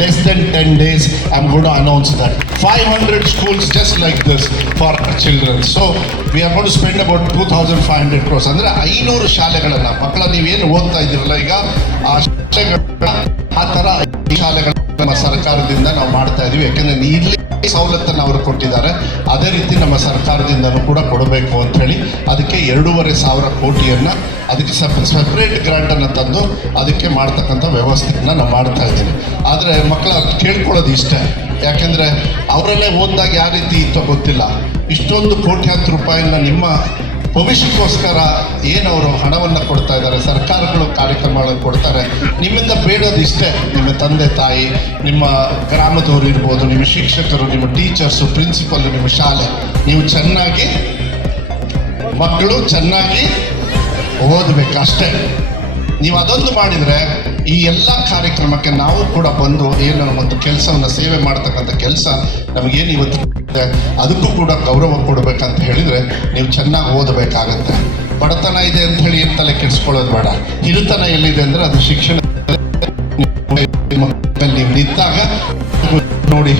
less than 10 days, I'm going to announce that 500 schools just like this for our children. So we are going to spend about 2,500 crores. ಅಂದರೆ 500 ಶಾಲೆಗಳನ್ನ ಮಕ್ಕಳ ನೀವೇನು ಓದ್ತಾ ಇದ್ದೀರಲ್ಲ ಈಗ ಆ ಶಾಲೆಗಳನ್ನ ಆ ಥರ ಶಾಲೆಗಳ ನಮ್ಮ ಸರ್ಕಾರದಿಂದ ನಾವು ಮಾಡ್ತಾ ಇದೀವಿ. ಯಾಕೆಂದ್ರೆ ಇಲ್ಲಿ ಸವಲತ್ತನ್ನು ಅವರು ಕೊಟ್ಟಿದ್ದಾರೆ, ಅದೇ ರೀತಿ ನಮ್ಮ ಸರ್ಕಾರದಿಂದನೂ ಕೂಡ ಕೊಡಬೇಕು ಅಂತ ಹೇಳಿ ಅದಕ್ಕೆ 2,500 ಕೋಟಿಯನ್ನು ಅದಕ್ಕೆ ಸಪ್ರೇಟ್ ಗ್ರಾಂಟನ್ನು ತಂದು ಅದಕ್ಕೆ ಮಾಡ್ತಕ್ಕಂಥ ವ್ಯವಸ್ಥೆಯನ್ನು ನಾವು ಮಾಡ್ತಾ ಇದ್ದೀನಿ. ಆದರೆ ಮಕ್ಕಳ ಕೇಳ್ಕೊಳ್ಳೋದು ಇಷ್ಟ, ಯಾಕೆಂದರೆ ಅವರಲ್ಲೇ ಓದಿದಾಗ ಯಾವ ರೀತಿ ಇತ್ತು ಗೊತ್ತಿಲ್ಲ. ಇಷ್ಟೊಂದು ಕೋಟ್ಯಾಂತರ ರೂಪಾಯಿನ ನಿಮ್ಮ ಭವಿಷ್ಯಕ್ಕೋಸ್ಕರ ಏನವರು ಹಣವನ್ನು ಕೊಡ್ತಾ ಇದ್ದಾರೆ, ಸರ್ಕಾರಗಳು ಕಾರ್ಯಕ್ರಮಗಳನ್ನು ಕೊಡ್ತಾರೆ. ನಿಮ್ಮಿಂದ ಬೇಡೋದು ಇಷ್ಟೇ, ನಿಮ್ಮ ತಂದೆ ತಾಯಿ, ನಿಮ್ಮ ಗ್ರಾಮದವರು ಇರ್ಬೋದು, ನಿಮ್ಮ ಶಿಕ್ಷಕರು, ನಿಮ್ಮ ಟೀಚರ್ಸು, ಪ್ರಿನ್ಸಿಪಲ್ಲು, ನಿಮ್ಮ ಶಾಲೆ, ನೀವು ಚೆನ್ನಾಗಿ ಮಕ್ಕಳು ಚೆನ್ನಾಗಿ ಓದಬೇಕಷ್ಟೇ. ನೀವು ಅದೊಂದು ಮಾಡಿದರೆ ಈ ಎಲ್ಲ ಕಾರ್ಯಕ್ರಮಕ್ಕೆ ನಾವು ಕೂಡ ಬಂದು ಏನು ಒಂದು ಕೆಲಸವನ್ನು ಸೇವೆ ಮಾಡ್ತಕ್ಕಂಥ ಕೆಲಸ ನಮಗೇನು ಇವತ್ತು ಅದಕ್ಕೂ ಕೂಡ ಗೌರವ ಕೊಡಬೇಕಂತ ಹೇಳಿದರೆ ನೀವು ಚೆನ್ನಾಗಿ ಓದಬೇಕಾಗತ್ತೆ. ಬಡತನ ಇದೆ ಅಂತ ಹೇಳಿ ಏನು ತಲೆ ಕೆಡಿಸ್ಕೊಳ್ಳೋದು ಬೇಡ. ಹಿರಿತನ ಎಲ್ಲಿದೆ ಅಂದರೆ ಅದು ಶಿಕ್ಷಣ ನೀವು ನಿಂತಾಗ ನೋಡಿ